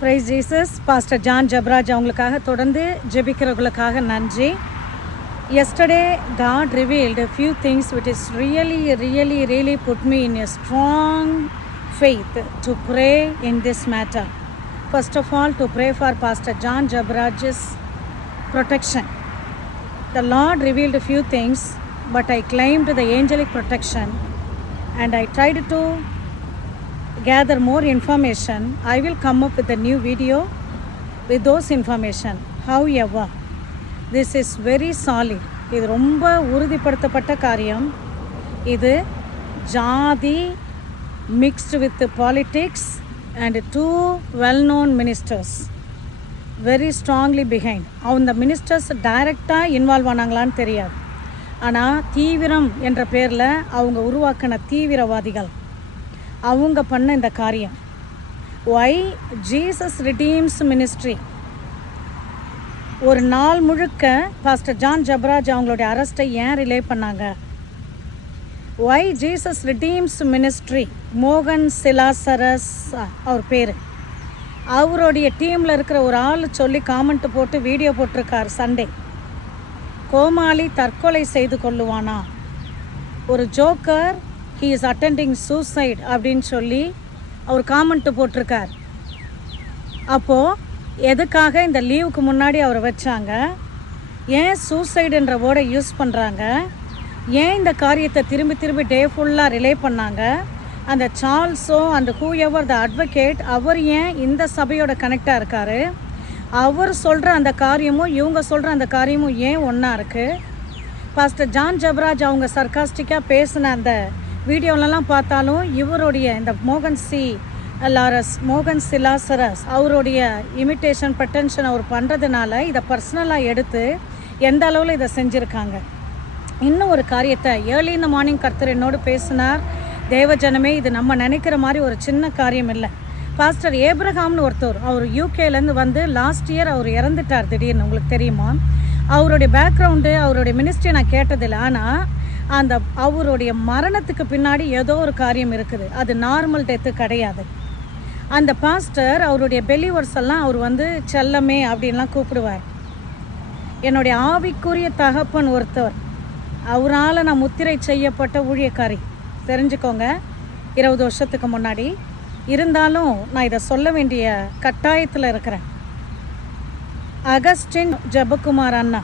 Praise Jesus pastor John Jabraj அவங்களுக்காக தொடர்ந்து ஜெபிக்கிறவங்களுக்காக நன்றி yesterday God revealed few things which is really really really put me in a strong faith to pray in this matter first of all to pray for pastor John Jabraj's protection the lord revealed few things but I claimed the angelic protection and I tried to gather more information, I will come up with a new video with those information. However, this is very solid. இது ரொம்ப உறுதிப்படுத்தப்பட்ட காரியம் இது ஜாதி mixed with politics and two well known ministers very strongly behind அந்த ministers டைரெக்டாக involve ஆனாங்களான்னு தெரியாது ஆனால் தீவிரம் என்ற பேரில் அவங்க உருவாக்கின தீவிரவாதிகள் அவங்க பண்ண இந்த காரியம். ஒய் ஜீசஸ் ரிடீம்ஸ் மினிஸ்ட்ரி ஒரு நாள் முழுக்க பாஸ்டர் ஜான் ஜப்ராஜ் அவங்களுடைய அரெஸ்ட்டை ஏன் ரிலே பண்ணாங்க? ஒய் ஜீசஸ் ரிடீம்ஸ் மினிஸ்ட்ரி மோகன் சிலாசரஸ் அவர் பேர். அவருடைய டீமில் இருக்கிற ஒரு ஆள் சொல்லி காமெண்ட் போட்டு வீடியோ போட்டிருக்கார் சண்டே கோமாளி தற்கொலை செய்து கொள்ளுவானா? ஒரு joker he is attending suicide அப்படின்னு சொல்லி அவர் காமெண்ட்டு போட்டிருக்கார். அப்போது எதுக்காக இந்த லீவுக்கு முன்னாடி அவரை வச்சாங்க? ஏன் சூசைடுன்ற வேர்டை யூஸ் பண்ணுறாங்க ஏன் இந்த காரியத்தை திரும்பி திரும்பி டே ஃபுல்லாக ரிலே பண்ணாங்க? அந்த சார்ல்ஸோ அந்த ஹூ எவர் த அட்வொகேட் அவர் ஏன் இந்த சபையோட கனெக்டாக இருக்கார்? அவர் சொல்கிற அந்த காரியமும் இவங்க சொல்கிற அந்த காரியமும் ஏன் ஒன்றா இருக்குது பாஸ்டர் ஜான் ஜபராஜ் அவங்க சர்க்காஸ்டிக்காக பேசின அந்த வீடியோலலாம் பார்த்தாலும் இவருடைய இந்த மோகன் சி லாரஸ் மோகன் சிலாசரஸ் அவருடைய இமிட்டேஷன் பட்டன்ஷன் அவர் பண்ணுறதுனால இதை பர்சனலாக எடுத்து எந்த அளவில் இதை செஞ்சுருக்காங்க. இன்னும் ஒரு காரியத்தை ஏர்லி இந்த மார்னிங் கர்த்தர் என்னோடு பேசினார். தேவஜனமே இது நம்ம நினைக்கிற மாதிரி ஒரு சின்ன காரியம் இல்லை. பாஸ்டர் ஏப்ரஹாம்னு ஒருத்தர் அவர் யூகேலேருந்து வந்து லாஸ்ட் இயர் அவர் இறந்துட்டார் திடீர்னு உங்களுக்கு தெரியுமா? அவருடைய பேக்ரவுண்டு அவருடைய மினிஸ்ட்ரி நான் கேட்டதில்லை. ஆனால் அந்த அவருடைய மரணத்துக்கு பின்னாடி ஏதோ ஒரு காரியம் இருக்குது. அது நார்மல் டெத்து கிடையாது. அந்த பாஸ்டர் அவருடைய பெலிவர்ஸ் எல்லாம் அவர் வந்து செல்லமே அப்படின்லாம் கூப்பிடுவார். என்னுடைய ஆவிக்குரிய தகப்பன் ஒருத்தர். அவரால் நான் முத்திரை செய்யப்பட்ட ஊழியக்காரி. தெரிஞ்சுக்கோங்க இருபது வருஷத்துக்கு முன்னாடி. இருந்தாலும் நான் இதை சொல்ல வேண்டிய கட்டாயத்தில் இருக்கிறேன். அகஸ்டின் ஜபகுமார் அண்ணா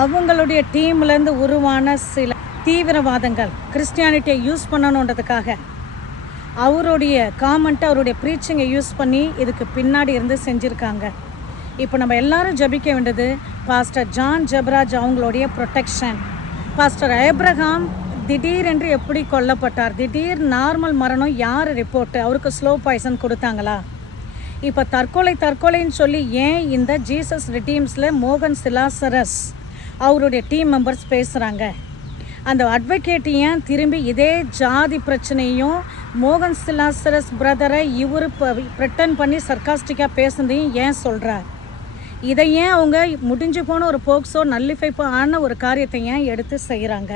அவங்களுடைய டீம்லேருந்து உருவான சில தீவிரவாதங்கள் கிறிஸ்டியானிட்டியை யூஸ் பண்ணணுன்றதுக்காக. அவருடைய காமெண்ட்டை அவருடைய ப்ரீச்சிங்கை யூஸ் பண்ணி இதுக்கு பின்னாடி இருந்து செஞ்சுருக்காங்க. இப்போ நம்ம எல்லாரும் ஜபிக்க வேண்டியது பாஸ்டர் ஜான் ஜபராஜ் அவங்களுடைய ப்ரொடெக்ஷன் பாஸ்டர் ஏப்ரஹாம் திடீரென்று எப்படி கொல்லப்பட்டார்? திடீர் நார்மல் மரணம் யார் ரிப்போர்ட்டு அவருக்கு ஸ்லோ பாய்சன் கொடுத்தாங்களா? இப்போ தற்கொலை தற்கொலைன்னு சொல்லி ஏன் இந்த ஜீசஸ் ரிட்டீம்ஸில் மோகன் சிலாசரஸ் அவருடைய டீம் மெம்பர்ஸ் பேசுகிறாங்க அந்த அட்வொகேட் ஏன் திரும்பி இதே ஜாதி பிரச்சனையும் மோகன் சிலாசரஸ் பிரதரை இவர் ப்ரிட்டன் பண்ணி சர்க்காஸ்டிக்காக பேசுனதையும் ஏன் சொல்கிறார் இதை ஏன் அவங்க முடிஞ்சு போன ஒரு போக்ஸோ நல்லிஃபை ஆன ஒரு காரியத்தை ஏன் எடுத்து செய்கிறாங்க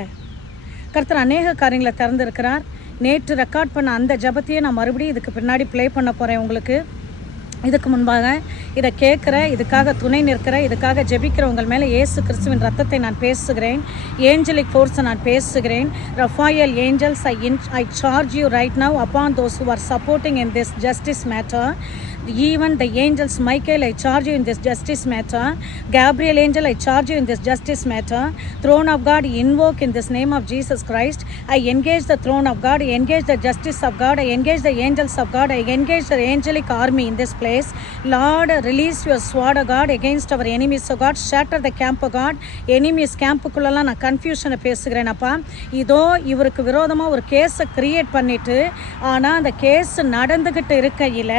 கர்த்தர் அநேக காரியங்களை திறந்திருக்கிறார். நேற்று ரெக்கார்ட் பண்ண அந்த ஜபத்தையே நான் மறுபடியும் இதுக்கு பின்னாடி ப்ளே பண்ண போகிறேன் உங்களுக்கு. இதுக்கு முன்பாக இதை கேட்குற இதுக்காக துணை நிற்கிற இதுக்காக ஜெபிக்கிற உங்கள் மேலே இயேசு கிறிஸ்துவின் ரத்தத்தை நான் பேசுகிறேன் ஏஞ்சலிக் ஃபோர்ஸை நான் பேசுகிறேன் Raphael angels I in I charge you right now upon those who are supporting in this justice matter even the angels Michael I charge in this justice matter Gabriel angel I charge in this justice matter throne of God invoke in this name of Jesus Christ I engage the throne of God engage the justice of God I engage the angels of God I engage the angelic army in this place place lord release your sword of god against our enemies of god. Shatter the camp oh god. Enemies கேம்புக்குள்ளெல்லாம் நான் கன்ஃபியூஷனை பேசுகிறேனப்பா இதோ இவருக்கு விரோதமாக ஒரு கேஸை create பண்ணிட்டு ஆனால் அந்த கேஸ் நடந்துக்கிட்டு இருக்கையில்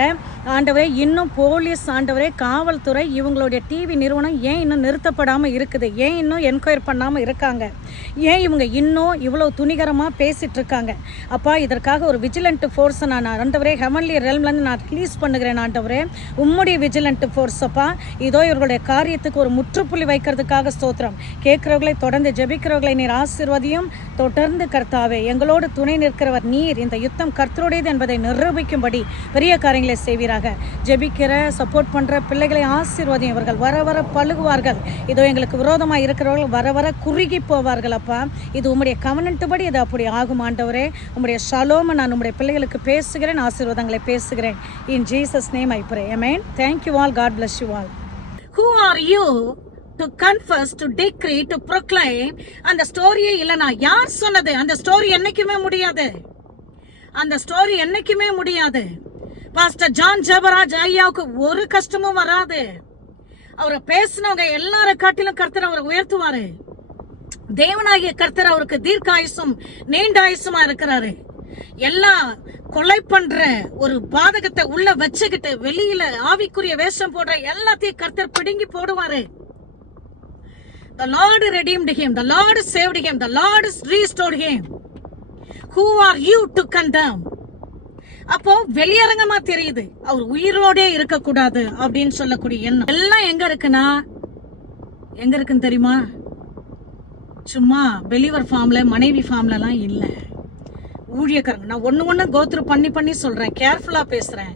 ஆண்டவரே இன்னும் போலீஸ் ஆண்டவரே காவல்துறை இவங்களுடைய டிவி நிறுவனம் ஏன் இன்னும் நிறுத்தப்படாமல் இருக்குது? ஏன் இன்னும் என்கொயர் பண்ணாமல் இருக்காங்க? ஏன் இவங்க இன்னும் இவ்வளோ துணிகரமாக பேசிகிட்டு இருக்காங்க? அப்பா இதற்காக ஒரு விஜிலண்ட் ஃபோர்ஸை நான் ஆண்டவரே ஹெவன்லி ரெல்ம்லேருந்து நான் ரிலீஸ் பண்ணுகிறேன் ஆண்டவரே. உம்முடைய விஜிலண்ட் ஃபோர்ஸ் அப்பா. இதோ இவர்களுடைய காரியத்துக்கு ஒரு முற்றுப்புள்ளி வைக்கிறதுக்காக ஸ்தோத்திரம். கேட்குறவர்களை தொடர்ந்து ஜெபிக்கிறவர்களை நீர் ஆசிர்வதியும். தொடர்ந்து கர்த்தாவே எங்களோடு துணை நிற்கிறவர் நீர். இந்த யுத்தம் கர்த்தருடையது என்பதை நிரூபிக்கும்படி பெரிய காரியங்களை செய்வீராக. ஜெபிக்கிற சப்போர்ட் பண்ணுற பிள்ளைகளை ஆசீர்வாதம் இவர்கள் வர வர பழுகுவார்கள். இதோ எங்களுக்கு விரோதமாக இருக்கிறவர்கள் வர வர குறுகி போவார்கள் அப்பா. இது உம்முடைய கவனட்டு படி இது அப்படி ஆகும் ஆண்டவரே. உம்முடைய ஷலோமை நான் உம்முடைய பிள்ளைகளுக்கு பேசுகிறேன் ஆசீர்வாதங்களை பேசுகிறேன். In Jesus name I pray. Amen. Thank you all God bless you all who are you to confess to decree to proclaim அந்த ஸ்டோரியே இல்லைனா யார் சொன்னது? அந்த ஸ்டோரி என்னைக்குமே முடியாது. அந்த ஸ்டோரி என்னைக்குமே முடியாது. பாஸ்டர் ஜான் ஜபராஜ் ஐயாவுக்கு ஒரு கஷ்டமும் வராது. அவரை பேசினவங்க எல்லார காட்டிலும் கர்த்தர் அவரை உயர்த்துவாரு. தேவனாகிய கர்த்தர் அவருக்கு தீர்க்காயுசும் நீண்ட ஆயுசுமா இருக்கிறாரு. எல்லாம் கொலை பண்ற ஒரு பாதகத்தை உள்ள வச்சுக்கிட்டு வெளியில ஆவிக்குரிய வேஷம் போடுற எல்லாத்தையும் கர்த்தர் பிடுங்கி போடுவாரு The Lord redeemed him. The Lord saved him. The Lord restored him. Who are you to condemn? அப்போ வெளியரங்கமா தெரியுது அவர் உயிரோடே இருக்கக்கூடாது அப்படின்னு சொல்லக்கூடிய எண்ணம் எல்லாம் எங்க இருக்குன்னா எங்க இருக்குன்னு தெரியுமா சும்மா வெளிவர் ஃபார்ம்ல மனைவி ஃபார்ம்ல எல்லாம் இல்ல ஊழியக்காரங்க. நான் ஒன்று ஒன்று கோத்ரு பண்ணி பண்ணி சொல்கிறேன் கேர்ஃபுல்லாக பேசுகிறேன்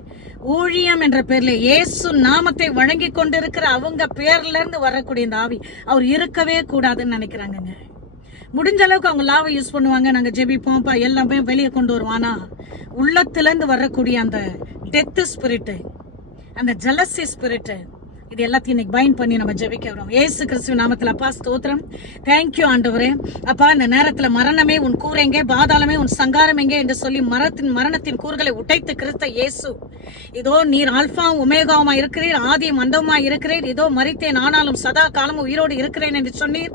ஊழியம் என்ற பேரில் இயேசு நாமத்தை வழங்கி கொண்டிருக்கிற அவங்க பேர்லேருந்து வரக்கூடிய இந்த ஆவி அவர் இருக்கவே கூடாதுன்னு நினைக்கிறாங்கங்க. முடிஞ்ச அளவுக்கு அவங்க லாவை யூஸ் பண்ணுவாங்க. நாங்கள் ஜெபிப்போம் பா எல்லாமே வெளியே கொண்டு வருவானா? உள்ளத்துலேருந்து வரக்கூடிய அந்த டெத்து ஸ்பிரிட்டு அந்த ஜலசி ஸ்பிரிட்டு இது எல்லாத்தையும் இன்னைக்கு பைண்ட் பண்ணி நம்ம ஜெபிக்கிறோம் ஏசு கிறிஸ்துவ நாமத்தில் அப்பா ஸ்தோத்திரம். தேங்க்யூ ஆண்டவரே. அப்பா இந்த நேரத்துல மரணமே உன் கூரெங்கே பாதாளமே உன் சங்காரம் எங்கே? என்று சொல்லி மரத்தின் மரணத்தின் கூறுகளை உடைத்து கிறிஸ்த இயேசு. இதோ நீர் ஆல்பா உமேகாவுமா இருக்கிறீர். ஆதி மண்டவுமா இருக்கிறீர். இதோ மறித்தேன் ஆனாலும் சதா காலமும் உயிரோடு இருக்கிறேன் என்று சொன்னீர்.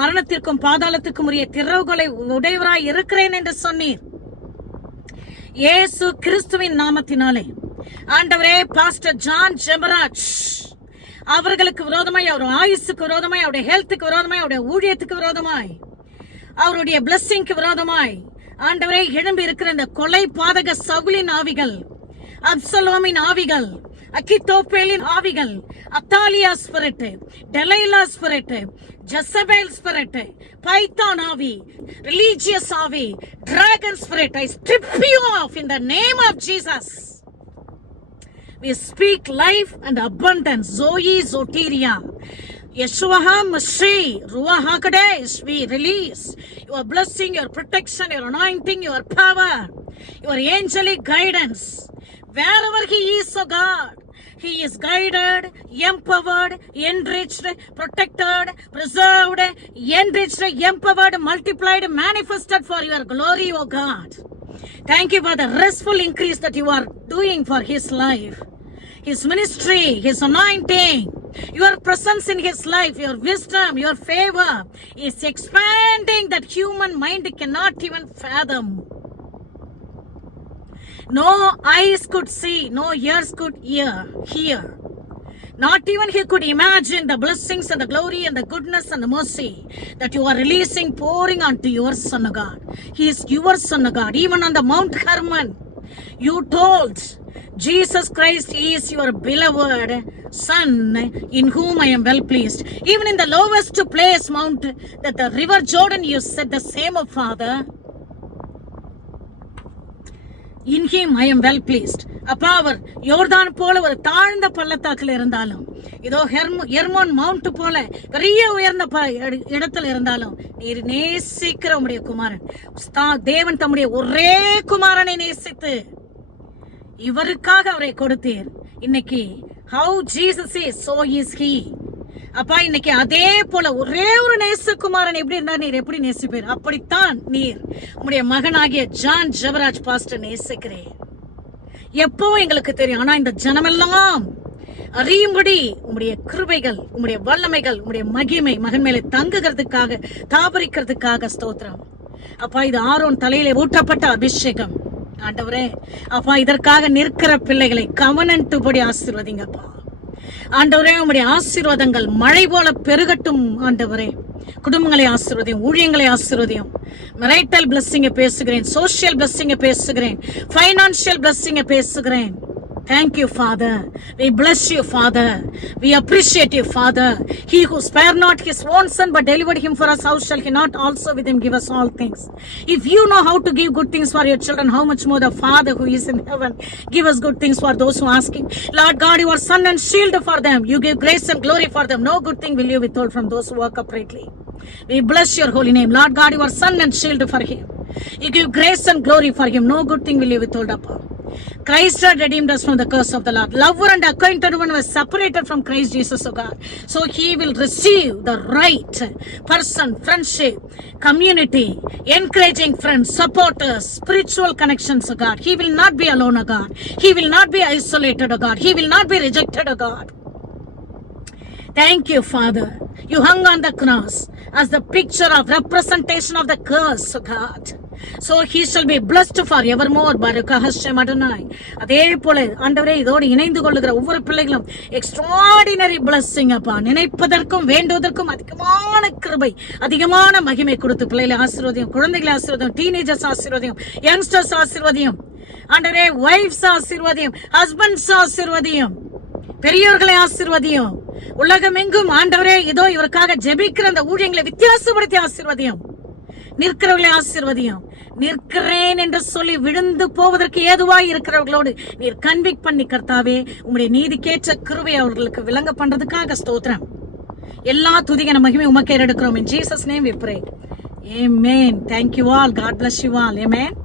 மரணத்திற்கும் பாதாளத்துக்கும் உரிய திறவுகளை உடையவராய் இருக்கிறேன் என்று சொன்னீர். இயேசு கிறிஸ்துவின் நாமத்தினாலே. ஆண்டவரே பாஸ்டர் ஜான் ஜெபராஜ் அவர்களுக்கு விரோதமாய் அவர் ஆயுசுக்கு விரோதமாய் அவருடைய ஹெல்த்துக்கு விரோதமாய் அவருடைய ஊழியத்துக்கு விரோதமாய் அவருடைய பிளஸ்ஸிங்க்கு விரோதமாய் ஆண்டவரே எழும்பி இருக்கிற இந்த கொலை பாதக சகுலின் ஆவிகள் அப்சலோமின் ஆவிகள் அக்கித்தோப்பேலின் ஆவிகள் Athaliah spirit Delilah spirit Jezebel spirit python ஆவி ரிலீஜியஸ் ஆவி dragon spirit I strip you off in the name of Jesus We speak life and abundance. Zoe Zoteria. Yeshua Mashiach, Ruach HaKodesh, we release your blessing, your protection, your anointing, your power, your angelic guidance. Wherever He is, O God, He is guided, empowered, enriched, protected, preserved, enriched, empowered, multiplied, manifested for your glory, O God. Thank you for the restful increase that you are doing for his life, his ministry, his anointing, your presence in his life, your wisdom, your favor is expanding that human mind cannot even fathom. No eyes could see, no ears could hear, hear. Not even he could imagine the blessings and the glory and the goodness and the mercy that you are releasing, pouring onto your Son of God. He is your Son of God. Even on the Mount Hermon, you told Jesus Christ is your beloved Son, in whom I am well pleased. Even in the lowest place, Mount, that the river Jordan, you said the same of Father. In him I am well pleased அப்பா அவர் யோர்தான் போல ஒரு தாழ்ந்த பள்ளத்தாக்கில் இருந்தாலும் இதோ ஹெர்மோ Hermon mount போல பெரிய உயர்ந்த இடத்துல இருந்தாலும் நீர் நேசிக்கிற உம்முடைய குமாரன் தேவன் தம்முடைய ஒரே குமாரனை நேசித்து இவருக்காக அவரை கொடுத்தீர். இன்னைக்கு how Jesus is so is he அப்பா இன்னைக்கு அதே போல ஒரே ஒரு நேசகுமாரன் எப்படி இருந்தார்? நீர் எப்படி நேசிப்பீர்? அப்படித்தான் நீர். உங்களுடைய மகனாகிய ஜான் ஜவராஜ் பாஸ்டர் நேசிக்கிறேன். எப்பவும் எங்களுக்கு தெரியும். ஆனா இந்த ஜனமெல்லாம் அறியும்படி உங்களுடைய கிருபைகள் உங்களுடைய வல்லமைகள் உங்களுடைய மகிமை மகன் மேலே தங்குகிறதுக்காக தாபரிக்கிறதுக்காக ஸ்தோத்திரம். அப்பா இது ஆரோன் தலையிலே ஊட்டப்பட்ட அபிஷேகம். ஆண்டவரே அப்பா இதற்காக நிற்கிற பிள்ளைகளை கவனன்ட்டுபடி ஆசீர்வதிங்கப்பா. ஆண்டவரே உங்களுடைய ஆசீர்வாதங்கள் மழை போல பெருகட்டும் ஆண்டவரே. குடும்பங்களை ஆசீர்வதியும் ஊழியங்களை ஆசீர்வதியும். மெரைட்டல் பிளஸ்ஸிங்க பேசுகிறேன் சோசியல் பிளஸ்ஸிங்க பேசுகிறேன் ஃபைனான்சியல் பிளஸ்ஸிங்க பேசுகிறேன். Thank you, Father. We bless you, Father. We appreciate you, Father. He who spared not his own son but delivered him for us, how shall he not also with him give us all things? If you know how to give good things for your children, how much more the Father who is in heaven give us good things for those who ask him. Lord God, you are sun and shield for them. You give grace and glory for them. No good thing will you withhold from those who walk uprightly. We bless your holy name. Lord God, you are sun and shield for him. You give grace and glory for him. No good thing will you withhold upon. Christ had redeemed us from the curse of the Lord. Lover and acquainted one was separated from Christ Jesus, O God. So he will receive the right person, friendship, community, encouraging friends, supporters, spiritual connections, O God. He will not be alone, O God. He will not be isolated, O God. He will not be rejected, O God. Thank you, Father. You hung on the cross as the picture of representation of the curse, O God. So he shall be blessed for ever more பருகஹஸ்டமடனாய் அதே போல ஆண்டவரே இதோடு இணைந்து கொள்ளுகிற ஒவ்வொரு பிள்ளைகளும் extraordinary blessing அப்பா. நினைப்பதற்கும் வேண்டுவதற்கும் அதிகமான கிருபை அதிகமான மகிமை கொடுத்து பிள்ளைகளை ஆசீர்வதியும் குழந்தைகளை ஆசீர்வதியும் டீனேஜர்ஸ் ஆசீர்வதியும் யங்ஸ்டர்ஸ் ஆசீர்வதியும் ஆண்டவரே ஒய்ஃப்ஸ் ஆசீர்வதியும் ஹஸ்பண்ட்ஸ் ஆசீர்வதியும் பெரியோர்களை ஆசீர்வதியும். உலகம் எங்கும் ஆண்டவரே இதோ இவருக்காக ஜெபிக்கிற அந்த ஊழியங்களை வித்தியாசப்படுத்தி ஆசீர்வதியும் நிற்கிறவர்களை ஆசீர்வதியும். நிற்கிறேன் என்று சொல்லி விழுந்து போவதற்கு ஏதுவாய் இருக்கிறவர்களோடு நீர் கன்விக் பண்ணி கர்த்தாவே உங்களுடைய நீதிக்கேற்ற கிருவை அவர்களுக்கு விளங்க பண்றதுக்காக ஸ்தோத்திரம். எல்லா துதிகன மகிமை உமக்கே எடுக்கிறோம் Jesus name name we pray. Amen. Thank you all. God bless you ஏ amen.